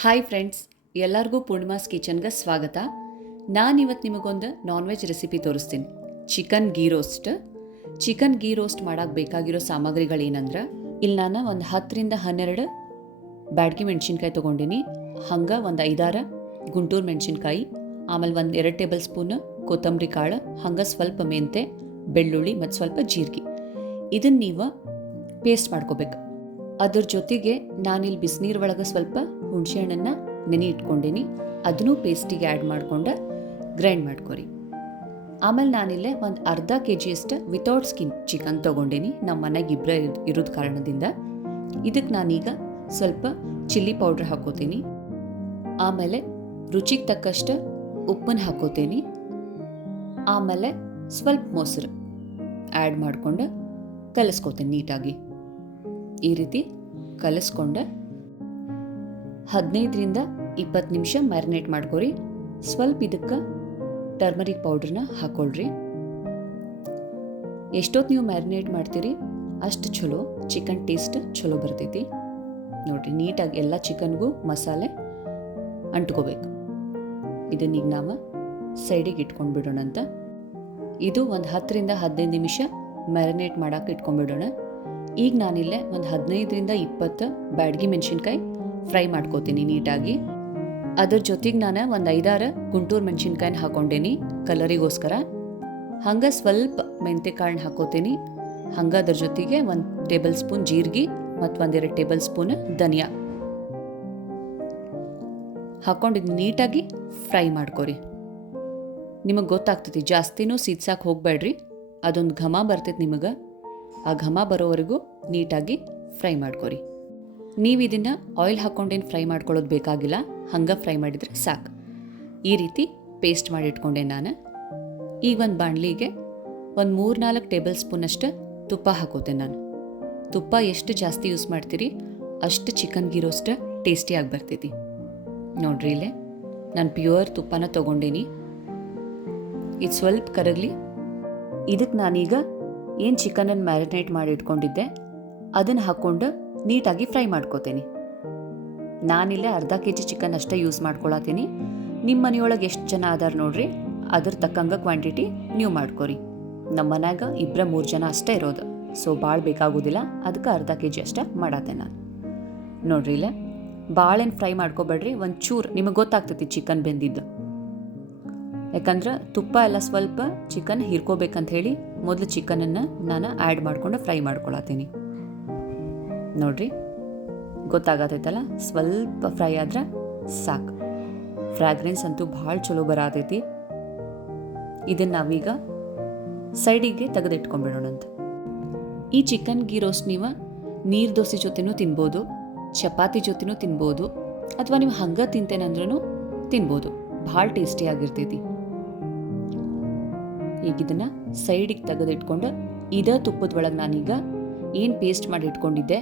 Hi friends, ಎಲ್ಲರಿಗೂ ಪೂರ್ಣಿಮಾಸ್ ಕಿಚನ್ಗೆ ಸ್ವಾಗತ. ನಾನಿವತ್ತು ನಿಮಗೊಂದು ನಾನ್ ವೆಜ್ ರೆಸಿಪಿ ತೋರಿಸ್ತೀನಿ. Chicken ghee roast. Chicken ghee roast ಮಾಡೋಕ್ಕೆ ಬೇಕಾಗಿರೋ ಸಾಮಗ್ರಿಗಳೇನಂದ್ರೆ, ಇಲ್ಲಿ ನಾನು ಒಂದು 10-12 ಬ್ಯಾಡಗಿ ಮೆಣಸಿನ್ಕಾಯಿ ತೊಗೊಂಡಿನಿ. ಹಂಗೆ ಒಂದು 5-6 ಗುಂಟೂರು ಮೆಣಸಿನ್ಕಾಯಿ, ಆಮೇಲೆ ಒಂದು 2 ಟೇಬಲ್ ಸ್ಪೂನ್ ಕೊತ್ತಂಬರಿ ಕಾಳು, ಹಂಗೆ ಸ್ವಲ್ಪ ಮೆಂತೆ, ಬೆಳ್ಳುಳ್ಳಿ ಮತ್ತು ಸ್ವಲ್ಪ ಜೀರಿಗೆ. ಇದನ್ನು ನೀವು ಪೇಸ್ಟ್ ಮಾಡ್ಕೋಬೇಕು. ಅದ್ರ ಜೊತೆಗೆ ನಾನಿಲ್ಲಿ ಬಿಸಿನೀರು ಒಳಗೆ ಸ್ವಲ್ಪ ಹುಣಸೆ ಹಣ್ಣನ್ನು ನೆನೆ ಇಟ್ಕೊಂಡೀನಿ. ಅದನ್ನು ಪೇಸ್ಟಿಗೆ ಆ್ಯಡ್ ಮಾಡ್ಕೊಂಡು ಗ್ರೈಂಡ್ ಮಾಡ್ಕೊರಿ. ಆಮೇಲೆ ನಾನಿಲ್ಲೇ ಒಂದು ಅರ್ಧ kg ವಿತೌಟ್ ಸ್ಕಿನ್ ಚಿಕನ್ ತೊಗೊಂಡೀನಿ. ನಮ್ಮ ಮನೆಗೆ ಇಬ್ಬರೇ ಇರೋದು ಕಾರಣದಿಂದ. ಇದಕ್ಕೆ ನಾನೀಗ ಸ್ವಲ್ಪ ಚಿಲ್ಲಿ ಪೌಡ್ರ್ ಹಾಕೋತೀನಿ. ಆಮೇಲೆ ರುಚಿಗೆ ತಕ್ಕಷ್ಟು ಉಪ್ಪನ್ನು ಹಾಕೋತೀನಿ. ಆಮೇಲೆ ಸ್ವಲ್ಪ ಮೊಸರು ಆ್ಯಡ್ ಮಾಡ್ಕೊಂಡು ಕಲಿಸ್ಕೋತೀನಿ ನೀಟಾಗಿ. ಈ ರೀತಿ ಕಲಿಸ್ಕೊಂಡು 15-20 ನಿಮಿಷ ಮ್ಯಾರಿನೇಟ್ ಮಾಡ್ಕೊರಿ. ಸ್ವಲ್ಪ ಇದಕ್ಕೆ ಟರ್ಮರಿಕ್ ಪೌಡ್ರನ್ನ ಹಾಕೊಳ್ರಿ. ಎಷ್ಟೊತ್ತು ನೀವು ಮ್ಯಾರಿನೇಟ್ ಮಾಡ್ತೀರಿ ಅಷ್ಟು ಚಲೋ ಚಿಕನ್ ಟೇಸ್ಟ್ ಚಲೋ ಬರ್ತೈತಿ. ನೋಡಿರಿ, ನೀಟಾಗಿ ಎಲ್ಲ ಚಿಕನ್ಗೂ ಮಸಾಲೆ ಅಂಟ್ಕೋಬೇಕು. ಇದನ್ನೀಗ ನಾವು ಸೈಡಿಗೆ ಇಟ್ಕೊಂಡ್ಬಿಡೋಣ ಅಂತ. ಇದು ಒಂದು 10-15 ನಿಮಿಷ ಮ್ಯಾರಿನೇಟ್ ಮಾಡೋಕೆ ಇಟ್ಕೊಂಡ್ಬಿಡೋಣ. ಈಗ ನಾನಿಲ್ಲೇ ಒಂದು 15-20 ಬ್ಯಾಡಗಿ ಮೆಣಸಿನ್ಕಾಯಿ ಫ್ರೈ ಮಾಡ್ಕೋತೀನಿ ನೀಟಾಗಿ. ಅದ್ರ ಜೊತೆಗೆ ನಾನು ಒಂದು 5-6 ಗುಂಟೂರು ಮೆಣಸಿನ್ಕಾಯಿನ ಹಾಕೊಂಡೇನಿ ಕಲರಿಗೋಸ್ಕರ. ಹಂಗೆ ಸ್ವಲ್ಪ ಮೆಂತೆ ಕಾಳನ್ನ ಹಾಕೋತೀನಿ. ಹಂಗೆ ಅದ್ರ ಜೊತೆಗೆ 1 ಟೇಬಲ್ ಸ್ಪೂನ್ ಜೀರಿಗೆ ಮತ್ತು 1-2 ಟೇಬಲ್ ಸ್ಪೂನ್ ಧನಿಯಾ ಹಾಕೊಂಡಿದ್ದು ನೀಟಾಗಿ ಫ್ರೈ ಮಾಡ್ಕೊರಿ. ನಿಮಗೆ ಗೊತ್ತಾಗ್ತೈತಿ, ಜಾಸ್ತಿನೂ ಸೀದ್ಸಾಕೆ ಹೋಗಬೇಡ್ರಿ. ಅದೊಂದು ಘಮ ಬರ್ತೈತೆ ನಿಮಗೆ. ಆ ಘಮ ಬರೋವರೆಗೂ ನೀಟಾಗಿ ಫ್ರೈ ಮಾಡ್ಕೊರಿ. ನೀವು ಇದನ್ನು ಆಯಿಲ್ ಹಾಕ್ಕೊಂಡೇನು ಫ್ರೈ ಮಾಡ್ಕೊಳ್ಳೋದು ಬೇಕಾಗಿಲ್ಲ, ಹಂಗೆ ಫ್ರೈ ಮಾಡಿದರೆ ಸಾಕು. ಈ ರೀತಿ ಪೇಸ್ಟ್ ಮಾಡಿ ಇಟ್ಕೊಂಡೆ ನಾನು. ಈಗ ಒಂದು ಬಾಣಲಿಗೆ ಒಂದು 3-4 ಟೇಬಲ್ ಸ್ಪೂನಷ್ಟು ತುಪ್ಪ ಹಾಕೋತೇನೆ ನಾನು. ತುಪ್ಪ ಎಷ್ಟು ಜಾಸ್ತಿ ಯೂಸ್ ಮಾಡ್ತೀರಿ ಅಷ್ಟು ಚಿಕನ್ ಗೀ ರೋಸ್ಟ್ ಟೇಸ್ಟಿಯಾಗಿ ಬರ್ತೈತಿ. ನೋಡ್ರಿ, ಇಲ್ಲೇ ನಾನು ಪ್ಯೂರ್ ತುಪ್ಪನ ತೊಗೊಂಡೇನಿ. ಇದು ಸ್ವಲ್ಪ ಕರಗಲಿ. ಇದಕ್ಕೆ ನಾನೀಗ ಏನು ಚಿಕನನ್ನು ಮ್ಯಾರಿನೇಟ್ ಮಾಡಿ ಇಟ್ಕೊಂಡಿದ್ದೆ ಅದನ್ನು ಹಾಕ್ಕೊಂಡು ನೀಟಾಗಿ ಫ್ರೈ ಮಾಡ್ಕೋತೀನಿ. ನಾನಿಲ್ಲೇ ಅರ್ಧ kg ಚಿಕನ್ ಅಷ್ಟೇ ಯೂಸ್ ಮಾಡ್ಕೊಳತ್ತೀನಿ. ನಿಮ್ಮ ಮನೆಯೊಳಗೆ ಎಷ್ಟು ಜನ ಅದಾರ ನೋಡ್ರಿ, ಅದ್ರ ತಕ್ಕಂಗೆ ಕ್ವಾಂಟಿಟಿ ನೀವು ಮಾಡ್ಕೊರಿ. ನಮ್ಮ ಮನ್ಯಾಗ 2-3 ಜನ ಅಷ್ಟೇ ಇರೋದು, ಸೊ ಭಾಳ ಬೇಕಾಗೋದಿಲ್ಲ. ಅದಕ್ಕೆ ಅರ್ಧ kg ಅಷ್ಟೇ ಮಾಡತ್ತೆ ನಾನು. ನೋಡ್ರಿ, ಇಲ್ಲೇ ಭಾಳೇನು ಫ್ರೈ ಮಾಡ್ಕೊಬೇಡ್ರಿ. ಒಂದು ಚೂರು ನಿಮಗೆ ಗೊತ್ತಾಗ್ತೈತಿ ಚಿಕನ್ ಬೆಂದಿದ್ದು. ಯಾಕಂದ್ರೆ ತುಪ್ಪ ಎಲ್ಲ ಸ್ವಲ್ಪ ಚಿಕನ್ ಹೀರ್ಕೋಬೇಕಂತ ಹೇಳಿ ಮೊದಲು ಚಿಕನನ್ನು ನಾನು ಆ್ಯಡ್ ಮಾಡ್ಕೊಂಡು ಫ್ರೈ ಮಾಡ್ಕೊಳತ್ತೀನಿ. ನೋಡ್ರಿ, ಗೊತ್ತಾಗತ್ತೈತಲ್ಲ, ಸ್ವಲ್ಪ ಫ್ರೈ ಆದ್ರೆ ಸಾಕು. ಫ್ರಾಗ್ರೆನ್ಸ್ ಅಂತೂ ಭಾಳ ಚಲೋ ಬರತೈತಿ. ಇದನ್ನು ನಾವೀಗ ಸೈಡಿಗೆ ತೆಗೆದಿಟ್ಕೊಂಡ್ಬಿಡೋಣಂತ. ಈ ಚಿಕನ್ ಗೀ ರೋಸ್ಟ್ ನೀವು ನೀರು ದೋಸೆ ಜೊತೆನೂ ತಿನ್ಬೋದು, ಚಪಾತಿ ಜೊತೆನೂ ತಿನ್ಬೋದು, ಅಥವಾ ನೀವು ಹಂಗೆ ತಿಂತೇನಂದ್ರೂ ತಿನ್ಬೋದು. ಭಾಳ ಟೇಸ್ಟಿಯಾಗಿರ್ತೈತಿ. ಈಗ ಇದನ್ನು ಸೈಡಿಗೆ ತೆಗೆದಿಟ್ಕೊಂಡು ಇದೇ ತುಪ್ಪದ ಒಳಗೆ ನಾನೀಗ ಏನು ಪೇಸ್ಟ್ ಮಾಡಿ ಇಟ್ಕೊಂಡಿದ್ದೆ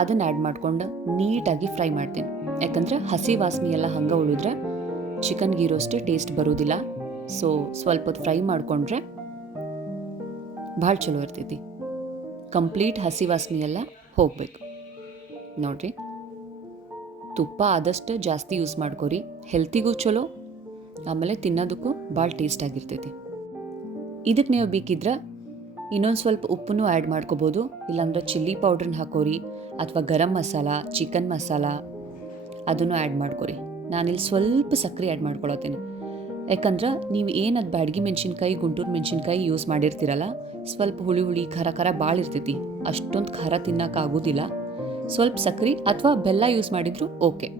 ಅದನ್ನು ಆ್ಯಡ್ ಮಾಡ್ಕೊಂಡು ನೀಟಾಗಿ ಫ್ರೈ ಮಾಡ್ತೀನಿ. ಯಾಕಂದ್ರೆ ಹಸಿ ವಾಸನೆ ಎಲ್ಲ ಹಂಗೆ ಉಳಿದ್ರೆ ಚಿಕನ್ ಗೀ ರೋಸ್ಟ್ ಟೇಸ್ಟ್ ಬರೋದಿಲ್ಲ. ಸೊ ಸ್ವಲ್ಪ ಹೊತ್ತು ಫ್ರೈ ಮಾಡಿಕೊಂಡ್ರೆ ಭಾಳ ಚಲೋ ಇರ್ತೈತಿ. ಕಂಪ್ಲೀಟ್ ಹಸಿ ವಾಸನೆ ಎಲ್ಲ ಹೋಗಬೇಕು. ನೋಡಿರಿ, ತುಪ್ಪ ಆದಷ್ಟು ಜಾಸ್ತಿ ಯೂಸ್ ಮಾಡ್ಕೊರಿ. ಹೆಲ್ತಿಗೂ ಚಲೋ, ಆಮೇಲೆ ತಿನ್ನೋದಕ್ಕೂ ಭಾಳ ಟೇಸ್ಟ್ ಆಗಿರ್ತೈತಿ. ಇದಕ್ಕೆ ನೀವು ಬೇಕಿದ್ರೆ ಇನ್ನೊಂದು ಸ್ವಲ್ಪ ಉಪ್ಪನ್ನು ಆ್ಯಡ್ ಮಾಡ್ಕೋಬೋದು. ಇಲ್ಲಾಂದ್ರೆ ಚಿಲ್ಲಿ ಪೌಡ್ರನ್ನ ಹಾಕೋರಿ, ಅಥವಾ ಗರಂ ಮಸಾಲ, ಚಿಕನ್ ಮಸಾಲ ಅದನ್ನು ಆ್ಯಡ್ ಮಾಡ್ಕೊರಿ. ನಾನಿಲ್ಲಿ ಸ್ವಲ್ಪ ಸಕ್ಕರೆ ಆ್ಯಡ್ ಮಾಡ್ಕೊಳತ್ತೇನೆ. ಯಾಕಂದ್ರೆ ನೀವು ಏನದು ಬ್ಯಾಡಗಿ ಮೆಣಸಿನ್ಕಾಯಿ, ಗುಂಟೂರು ಮೆಣಸಿನ್ಕಾಯಿ ಯೂಸ್ ಮಾಡಿರ್ತೀರಲ್ಲ, ಸ್ವಲ್ಪ ಹುಳಿ ಖಾರ ಭಾಳ ಇರ್ತೈತಿ. ಅಷ್ಟೊಂದು ಖಾರ ತಿನ್ನೋಕ್ಕಾಗೋದಿಲ್ಲ. ಸ್ವಲ್ಪ ಸಕ್ಕರೆ ಅಥವಾ ಬೆಲ್ಲ ಯೂಸ್ ಮಾಡಿದ್ರು ಓಕೆ.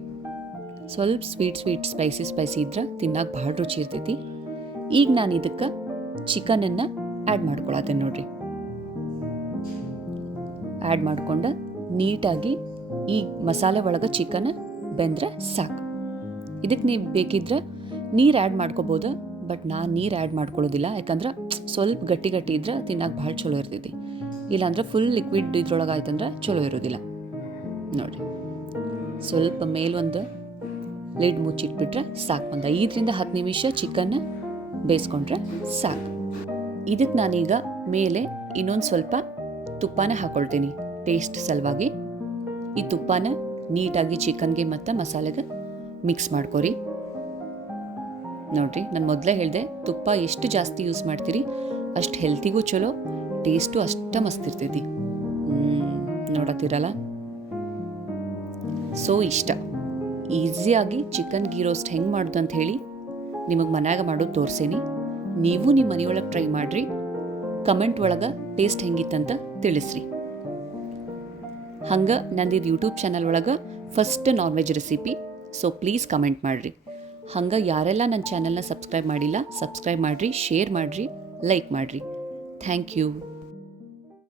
ಸ್ವಲ್ಪ ಸ್ವೀಟ್ ಸ್ಪೈಸಿ ಇದ್ರೆ ತಿನ್ನೋಕೆ ಭಾಳ ರುಚಿ ಇರ್ತೈತಿ. ಈಗ ನಾನು ಇದಕ್ಕೆ ಚಿಕನನ್ನು ಆ್ಯಡ್ ಮಾಡ್ಕೊಳತ್ತೇನೆ. ನೋಡ್ರಿ, ಆ್ಯಡ್ ಮಾಡ್ಕೊಂಡು ನೀಟಾಗಿ ಈ ಮಸಾಲೆ ಒಳಗೆ ಚಿಕನ್ ಬೆಂದ್ರೆ ಸಾಕು. ಇದಕ್ಕೆ ನೀವು ಬೇಕಿದ್ರೆ ನೀರು ಆ್ಯಡ್ ಮಾಡ್ಕೋಬೋದು, ಬಟ್ ನಾನು ನೀರು ಆ್ಯಡ್ ಮಾಡ್ಕೊಳ್ಳೋದಿಲ್ಲ. ಯಾಕಂದ್ರೆ ಸ್ವಲ್ಪ ಗಟ್ಟಿ ಇದ್ರೆ ತಿನ್ನೋಕೆ ಭಾಳ ಚಲೋ ಇರ್ತೈತಿ. ಇಲ್ಲಾಂದ್ರೆ ಫುಲ್ ಲಿಕ್ವಿಡ್ ಇದ್ರೊಳಗೆ ಆಯ್ತಂದ್ರೆ ಚಲೋ ಇರೋದಿಲ್ಲ. ನೋಡಿರಿ, ಸ್ವಲ್ಪ ಮೇಲೊಂದು ಲಿಡ್ ಮುಚ್ಚಿಟ್ಬಿಟ್ರೆ ಸಾಕು. ಒಂದು 5-10 ನಿಮಿಷ ಚಿಕನ್ ಬೇಯಿಸ್ಕೊಂಡ್ರೆ ಸಾಕು. ಇದಕ್ಕೆ ನಾನೀಗ ಮೇಲೆ ಇನ್ನೊಂದು ಸ್ವಲ್ಪ ತುಪ್ಪನ ಹಾಕೊಳ್ತೀನಿ ಟೇಸ್ಟ್ ಸಲುವಾಗಿ. ಈ ತುಪ್ಪನ ನೀಟಾಗಿ ಚಿಕನ್ಗೆ ಮತ್ತು ಮಸಾಲೆಗೆ ಮಿಕ್ಸ್ ಮಾಡ್ಕೊರಿ. ನೋಡಿರಿ, ನಾನು ಮೊದಲೇ ಹೇಳಿದೆ, ತುಪ್ಪ ಎಷ್ಟು ಜಾಸ್ತಿ ಯೂಸ್ ಮಾಡ್ತೀರಿ ಅಷ್ಟು ಹೆಲ್ತಿಗೂ ಚಲೋ, ಟೇಸ್ಟು ಅಷ್ಟು ಮಸ್ತ್ ಇರ್ತೈತಿ. ನೋಡತ್ತೀರಲ್ಲ, ಸೊ ಇಷ್ಟ ಈಸಿಯಾಗಿ ಚಿಕನ್ ಗೀ ರೋಸ್ಟ್ ಹೆಂಗೆ ಮಾಡೋದು ಅಂತ ಹೇಳಿ ನಿಮಗೆ ಮನ್ಯಾಗ ಮಾಡೋದು ತೋರಿಸೇನಿ. ನೀವು ನಿಮ್ಮ ಮನೆಯೊಳಗೆ ಟ್ರೈ ಮಾಡಿರಿ, ಕಮೆಂಟ್ ಒಳಗೆ ಟೇಸ್ಟ್ ಹೆಂಗಿತ್ತಂತ ತಿಳಿಸ್ರಿ. ಹಂಗೆ ನಂದಿದು ಯೂಟ್ಯೂಬ್ ಚಾನಲ್ ಒಳಗೆ first non veg recipe, so please comment ಮಾಡಿರಿ. ಹಂಗೆ ಯಾರೆಲ್ಲ ನನ್ನ ಚಾನಲ್ನ ಸಬ್ಸ್ಕ್ರೈಬ್ ಮಾಡಿಲ್ಲ, ಸಬ್ಸ್ಕ್ರೈಬ್ ಮಾಡಿರಿ, ಶೇರ್ ಮಾಡಿರಿ, ಲೈಕ್ ಮಾಡಿರಿ. Thank you.